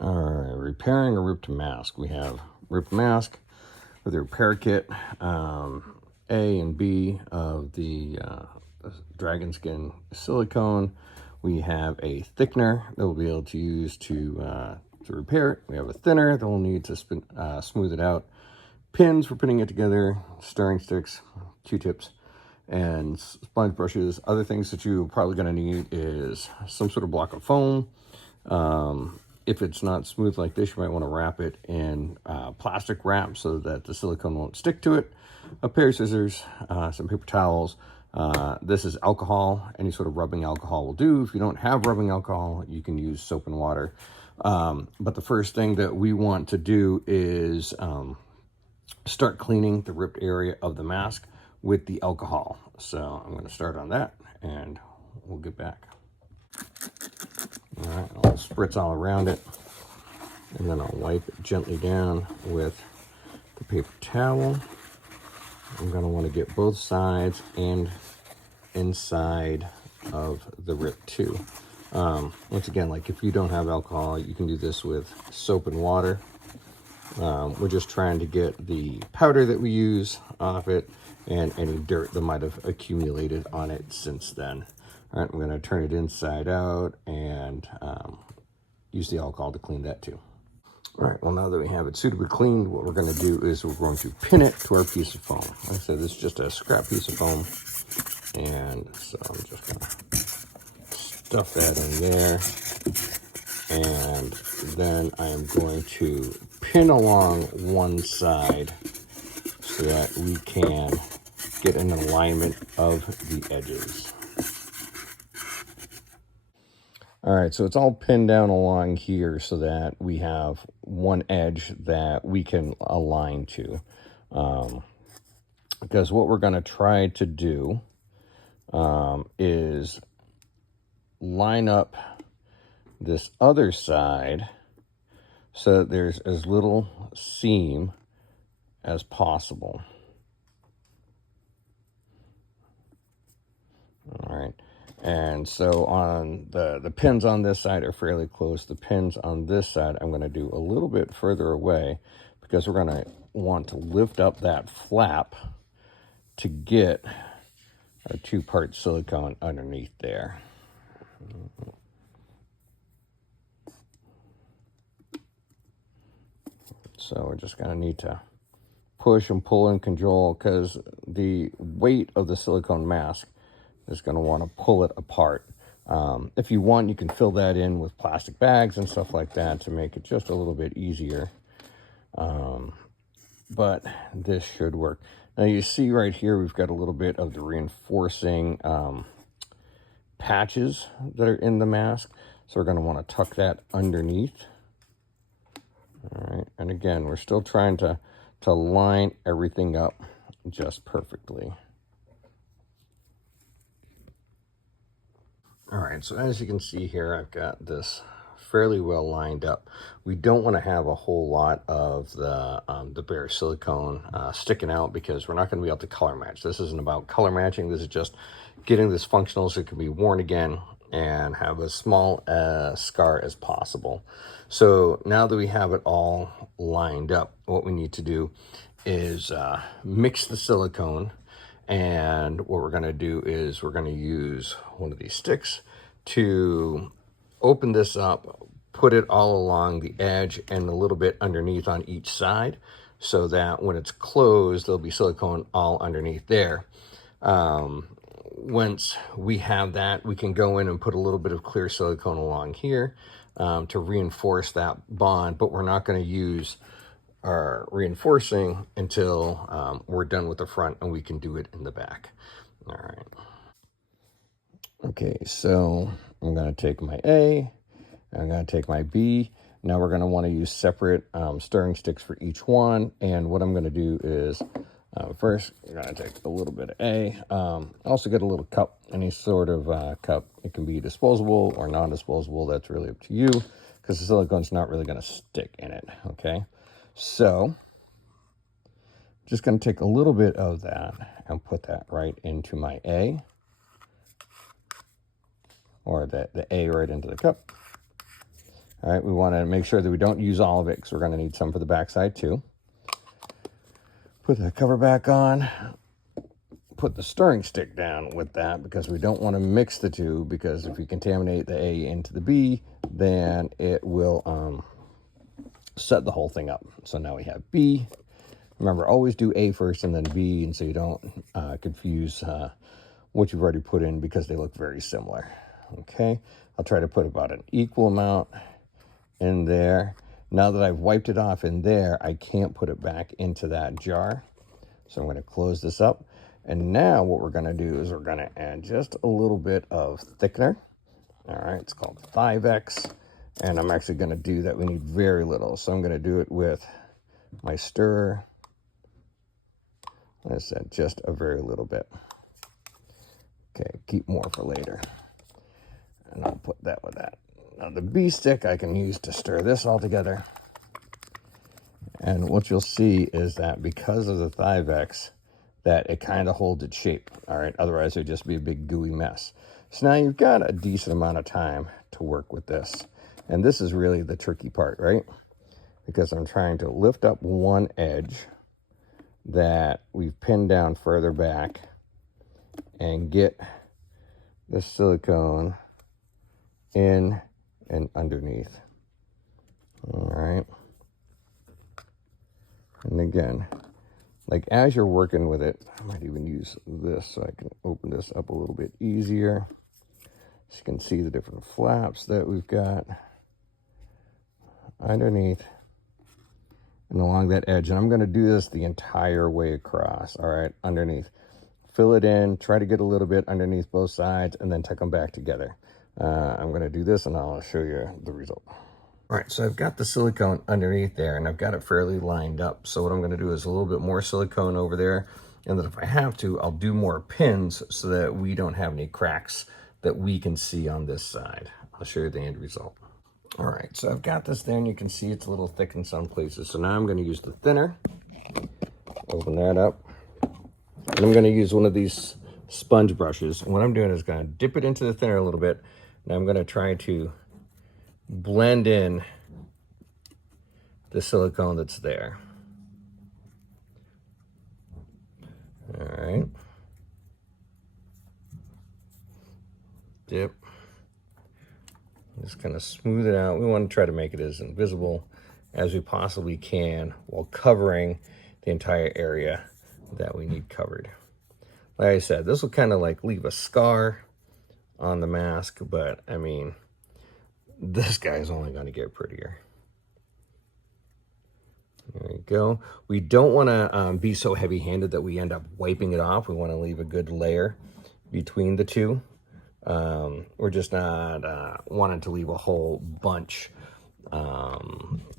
All right, repairing a ripped mask. We have ripped mask with a repair kit, A and B of the dragon skin silicone. We have a thickener that we'll be able to use to repair it. We have a thinner that we'll need to smooth it out. Pins for putting it together, stirring sticks, Q-tips, and sponge brushes. Other things that you're probably going to need is some sort of block of foam. If it's not smooth like this, you might want to wrap it in plastic wrap so that the silicone won't stick to it. A pair of scissors, some paper towels. This is alcohol. Any sort of rubbing alcohol will do. If you don't have rubbing alcohol, you can use soap and water. But the first thing that we want to do is start cleaning the ripped area of the mask with the alcohol. So I'm going to start on that and we'll get back. All right, I'll spritz all around it, and then I'll wipe it gently down with the paper towel. I'm going to want to get both sides and inside of the rip too. Once again, like if you don't have alcohol, you can do this with soap and water. We're just trying to get the powder that we use off it and any dirt that might have accumulated on it since then. All right, I'm going to turn it inside out and use the alcohol to clean that too. All right, well, now that we have it suitably cleaned, what we're going to do is we're going to pin it to our piece of foam. Like I said, this is just a scrap piece of foam. And so I'm just going to stuff that in there. And then I am going to pin along one side so that we can get an alignment of the edges. All right, so it's all pinned down along here so that we have one edge that we can align to. Because what we're going to try to do is line up this other side so that there's as little seam as possible. All right. And so on the pins on this side are fairly close. The pins on this side, I'm going to do a little bit further away because we're going to want to lift up that flap to get our two-part silicone underneath there. So we're just going to need to push and pull and control because the weight of the silicone mask is going to want to pull it apart. If you want, you can fill that in with plastic bags and stuff like that to make it just a little bit easier. But this should work. Now you see right here, we've got a little bit of the reinforcing patches that are in the mask. So we're going to want to tuck that underneath. All right, and again, we're still trying to line everything up just perfectly. All right, so as you can see here, I've got this fairly well lined up. We don't want to have a whole lot of the bare silicone sticking out because we're not going to be able to color match. This isn't about color matching. This is just getting this functional so it can be worn again and have as small a scar as possible. So now that we have it all lined up, what we need to do is mix the silicone. And what we're going to do is we're going to use one of these sticks to open this up, put it all along the edge and a little bit underneath on each side so that when it's closed, there'll be silicone all underneath there. Once we have that, we can go in and put a little bit of clear silicone along here to reinforce that bond, but we're not going to use our reinforcing until we're done with the front and we can do it in the back. All right. Okay, so I'm going to take my A, I'm going to take my B. Now we're going to want to use separate stirring sticks for each one. And what I'm going to do is first, you're going to take a little bit of A. Also get a little cup, any sort of cup. It can be disposable or non-disposable. That's really up to you because the silicone's not really going to stick in it, okay? So just going to take a little bit of that and put that right into my A, or the A right into the cup. All right, we want to make sure that we don't use all of it because we're going to need some for the backside too. Put the cover back on. Put the stirring stick down with that because we don't want to mix the two, because if you contaminate the A into the B, then it will set the whole thing up. So now we have B. Remember, always do A first and then B, and so you don't confuse what you've already put in, because they look very similar. Okay, I'll try to put about an equal amount in there. Now that I've wiped it off in there, I can't put it back into that jar. So I'm going to close this up. And now what we're going to do is we're going to add just a little bit of thickener. All right, it's called 5X. And I'm actually going to do that. We need very little. So I'm going to do it with my stirrer. Like I said, just a very little bit. Okay, keep more for later. And I'll put that with that. Now the B stick I can use to stir this all together. And what you'll see is that because of the 5X, that it kind of holds its shape. All right, otherwise it would just be a big gooey mess. So now you've got a decent amount of time to work with this. And this is really the tricky part, right? Because I'm trying to lift up one edge that we've pinned down further back and get the silicone in and underneath. All right. And again, like as you're working with it, I might even use this so I can open this up a little bit easier. So you can see the different flaps that we've got underneath and along that edge. And I'm going to do this the entire way across. All right, underneath. Fill it in, try to get a little bit underneath both sides, and then tuck them back together. I'm going to do this and I'll show you the result. All right, so I've got the silicone underneath there and I've got it fairly lined up. So what I'm going to do is a little bit more silicone over there, and then if I have to, I'll do more pins so that we don't have any cracks that we can see on this side. I'll show you the end result. All right, so I've got this there and you can see it's a little thick in some places. So now I'm going to use the thinner. Open that up. And I'm going to use one of these sponge brushes. And what I'm doing is going to dip it into the thinner a little bit. Now I'm going to try to blend in the silicone that's there. All right. Dip. Just kind of smooth it out. We want to try to make it as invisible as we possibly can while covering the entire area that we need covered. Like I said, this will kind of like leave a scar on the mask, but I mean, this guy's only going to get prettier. There you go. We don't want to be so heavy-handed that we end up wiping it off. We want to leave a good layer between the two. We're just not wanting to leave a whole bunch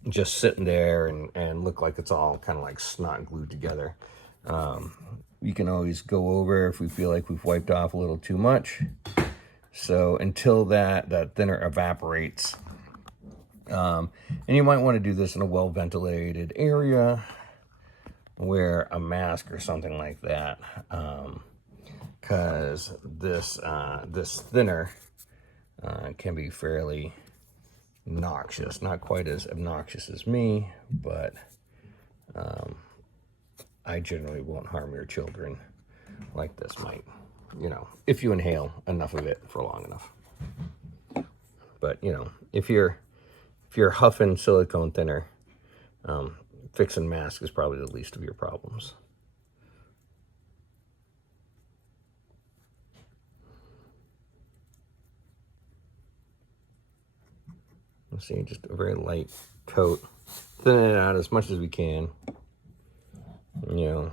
just sitting there and look like it's all kind of like snot glued together. You can always go over if we feel like we've wiped off a little too much. So until that thinner evaporates. And you might want to do this in a well-ventilated area where a mask or something like that, because this thinner can be fairly noxious. Not quite as obnoxious as me, but I generally won't harm your children like this might, you know, if you inhale enough of it for long enough. But, you know, if you're huffing silicone thinner, fixing mask is probably the least of your problems. Let's see, just a very light coat. Thin it out as much as we can. You know,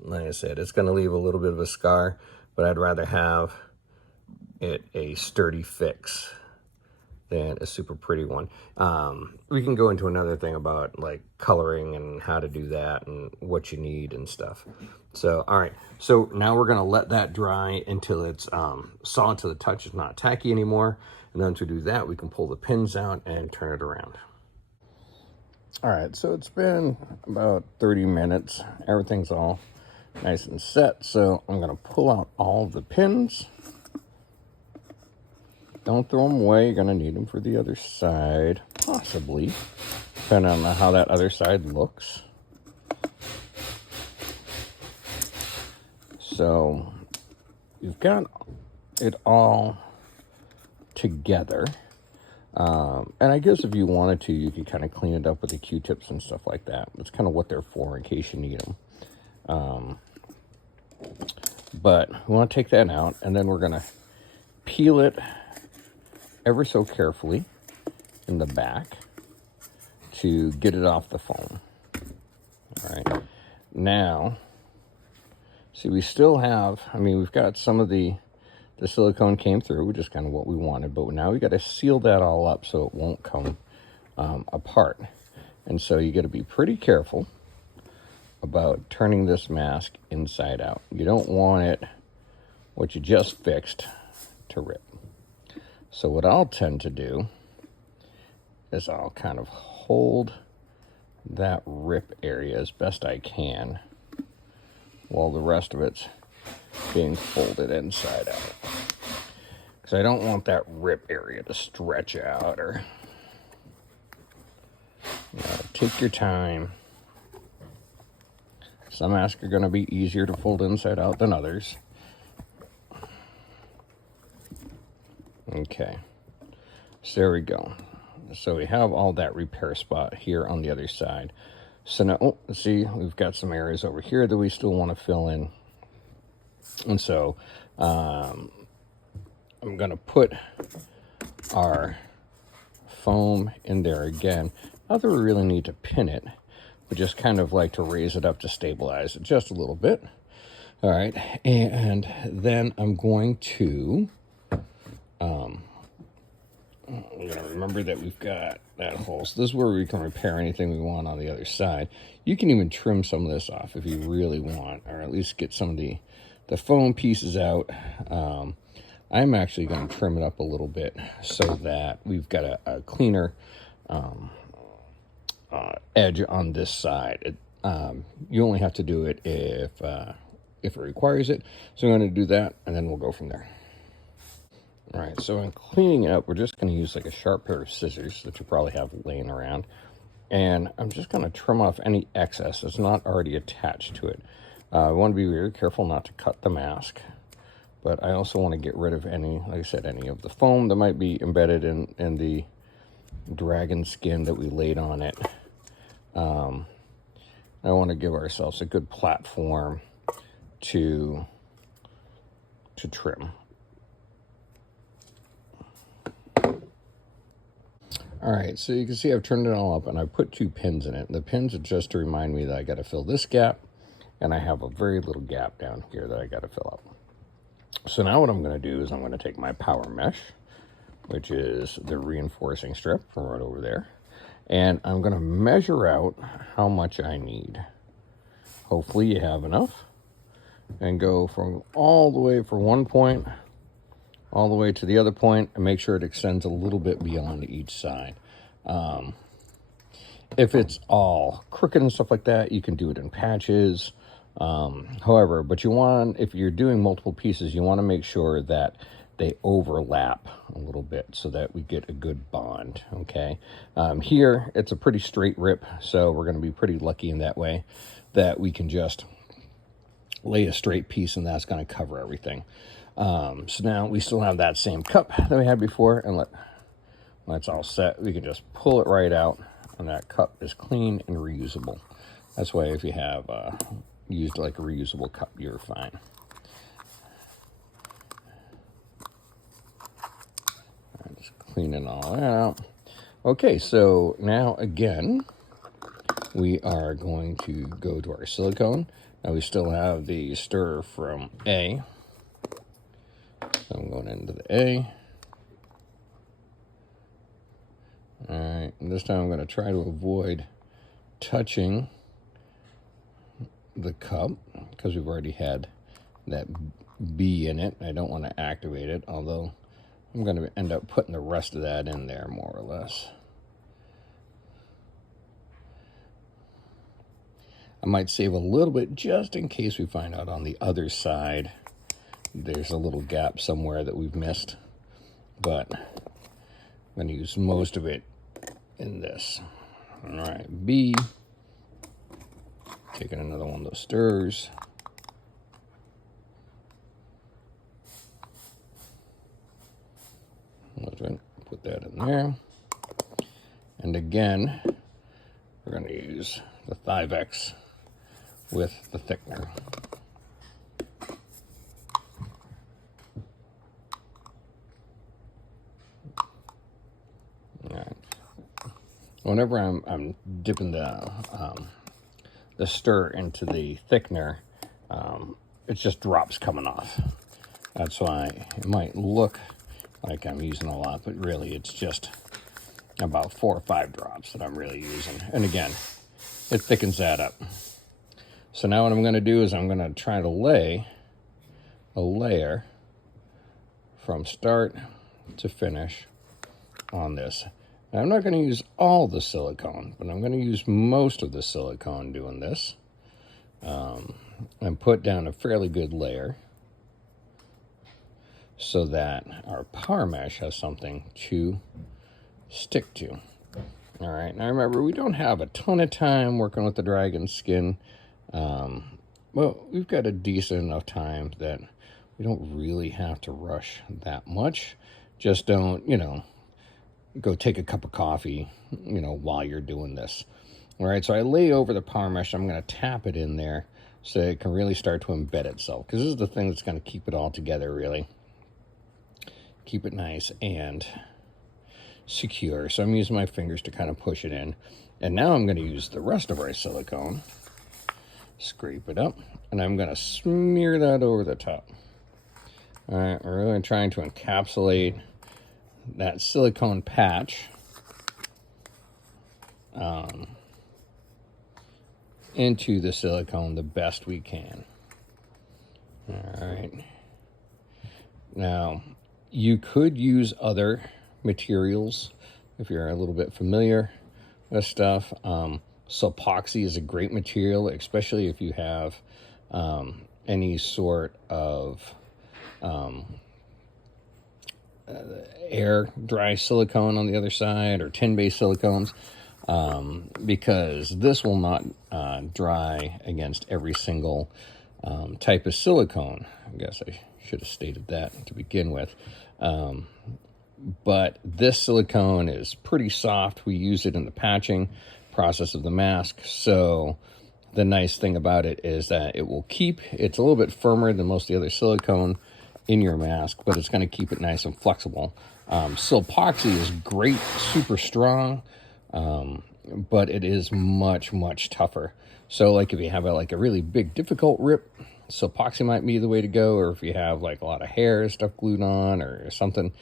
like I said, it's going to leave a little bit of a scar, but I'd rather have it a sturdy fix than a super pretty one. We can go into another thing about like coloring and how to do that and what you need and stuff. So, all right. So now we're going to let that dry until it's solid to the touch. It's not tacky anymore. And then to do that, we can pull the pins out and turn it around. All right, so it's been about 30 minutes. Everything's all nice and set. So I'm going to pull out all the pins. don't throw them away. You're going to need them for the other side, possibly, depending on how that other side looks. So you've got it all together. And I guess if you wanted to, you could kind of clean it up with the Q-tips and stuff like that. That's kind of what they're for, in case you need them. But we want to take that out, and then we're going to peel it ever so carefully in the back to get it off the foam. All right. Now, see, we still have, I mean, we've got some of the silicone came through, which is kind of what we wanted, but now we got to seal that all up so it won't come apart. And so you got to be pretty careful about turning this mask inside out. You don't want it, what you just fixed, to rip. So what I'll tend to do is I'll kind of hold that rip area as best I can while the rest of it's being folded inside out. Because I don't want that rip area to stretch out, or, you know, take your time. Some masks are going to be easier to fold inside out than others. Okay, so there we go. So we have all that repair spot here on the other side. So now, see, we've got some areas over here that we still want to fill in. And so I'm going to put our foam in there again. Not that we really need to pin it, but just kind of like to raise it up to stabilize it just a little bit. All right, and then I'm going to remember that we've got that hole. So this is where we can repair anything we want on the other side. You can even trim some of this off if you really want, or at least get some of the foam pieces out. I'm actually going to trim it up a little bit so that we've got a cleaner edge on this side. You only have to do it if it requires it. So I'm going to do that, and then we'll go from there. All right, so in cleaning it up, we're just going to use like a sharp pair of scissors that you probably have laying around. And I'm just going to trim off any excess that's not already attached to it. I want to be very careful not to cut the mask. But I also want to get rid of any, like I said, any of the foam that might be embedded in the dragon skin that we laid on it. I want to give ourselves a good platform to trim. All right, so you can see I've turned it all up, and I put 2 pins in it. The pins are just to remind me that I got to fill this gap, and I have a very little gap down here that I got to fill up. So now what I'm going to do is I'm going to take my power mesh, which is the reinforcing strip from right over there, and I'm going to measure out how much I need. Hopefully you have enough, and go from all the way for one point all the way to the other point, and make sure it extends a little bit beyond each side. If it's all crooked and stuff like that, you can do it in patches. However, but if you're doing multiple pieces, you want to make sure that they overlap a little bit so that we get a good bond, okay? Here, it's a pretty straight rip, so we're going to be pretty lucky in that way that we can just lay a straight piece, and that's going to cover everything. So now we still have that same cup that we had before, and when it's all set, we can just pull it right out, and that cup is clean and reusable. That's why if you have used like a reusable cup, you're fine. I'm just cleaning all that out. Okay, so now again, we are going to go to our silicone. Now we still have the stir from A. So I'm going into the A. All right, and this time I'm going to try to avoid touching the cup because we've already had that B in it. I don't want to activate it, although I'm going to end up putting the rest of that in there more or less. I might save a little bit just in case we find out on the other side there's a little gap somewhere that we've missed. but I'm going to use most of it in this. All right, B, taking another one of those stirrers. Put that in there. And again, we're going to use the Thivex with the thickener. All right. Whenever I'm dipping the stir into the thickener, it just drops coming off. That's why it might look like I'm using a lot, but really it's just about 4 or 5 drops that I'm really using. And again, it thickens that up. So now what I'm going to do is I'm going to try to lay a layer from start to finish on this. Now, I'm not going to use all the silicone, but I'm going to use most of the silicone doing this. And put down a fairly good layer so that our power mesh has something to stick to. All right, now remember, we don't have a ton of time working with the dragon skin. Well, we've got a decent enough time that we don't really have to rush that much. Just don't, go take a cup of coffee, while you're doing this. All right, so I lay over the power mesh. I'm going to tap it in there so it can really start to embed itself, because this is the thing that's going to keep it all together, really. Keep it nice and secure. So I'm using my fingers to kind of push it in. And now I'm going to use the rest of our silicone, scrape it up, and I'm going to smear that over the top. All right, we're really trying to encapsulate that silicone patch into the silicone the best we can. All right. Now, you could use other materials if you're a little bit familiar with stuff. Epoxy is a great material, especially if you have any sort of air dry silicone on the other side, or tin-based silicones, because this will not dry against every single type of silicone. I guess I should have stated that to begin with. But this silicone is pretty soft. We use it in the patching process of the mask. So the nice thing about it is that it will keep, it's a little bit firmer than most of the other silicone in your mask, but it's going to keep it nice and flexible. Epoxy is great, super strong, but it is much, much tougher. So like if you have a really big, difficult rip, epoxy might be the way to go. Or if you have like a lot of hair stuff glued on or something,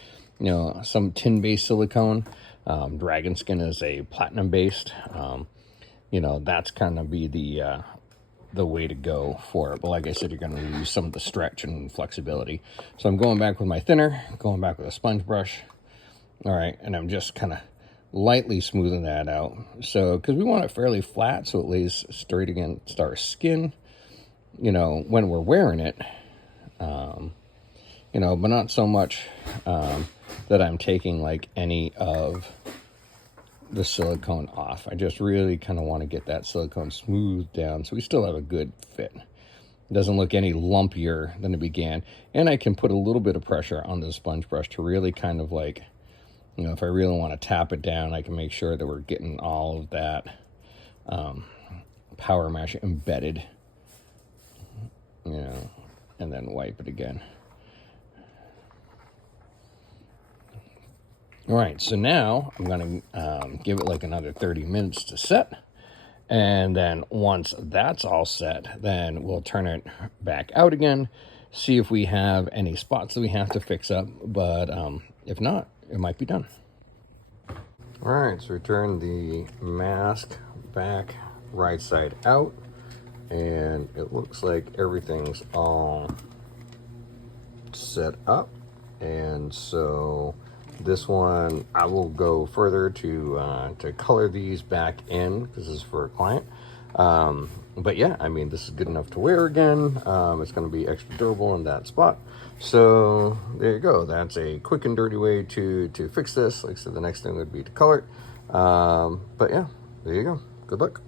some tin-based silicone. Dragon skin is a platinum-based. That's kind of be the way to go for it. But like I said, you're going to use some of the stretch and flexibility. So I'm going back with my thinner, going back with a sponge brush. All right, and I'm just kind of lightly smoothing that out. So, because we want it fairly flat so it lays straight against our skin, when we're wearing it, but not so much that I'm taking like any of the silicone off. I just really kind of want to get that silicone smoothed down so we still have a good fit. It doesn't look any lumpier than it began. And I can put a little bit of pressure on the sponge brush to really kind of like, if I really want to tap it down, I can make sure that we're getting all of that power mesh embedded, and then wipe it again. All right, so now I'm going to give it like another 30 minutes to set. And then once that's all set, then we'll turn it back out again, see if we have any spots that we have to fix up. But if not, it might be done. All right, so we turn the mask back right side out. And it looks like everything's all set up. And so this one, I will go further to color these back in, because this is for a client. But yeah, I mean, this is good enough to wear again. It's going to be extra durable in that spot. So there you go. That's a quick and dirty way to fix this. Like I said, the next thing would be to color it. But yeah, there you go. Good luck.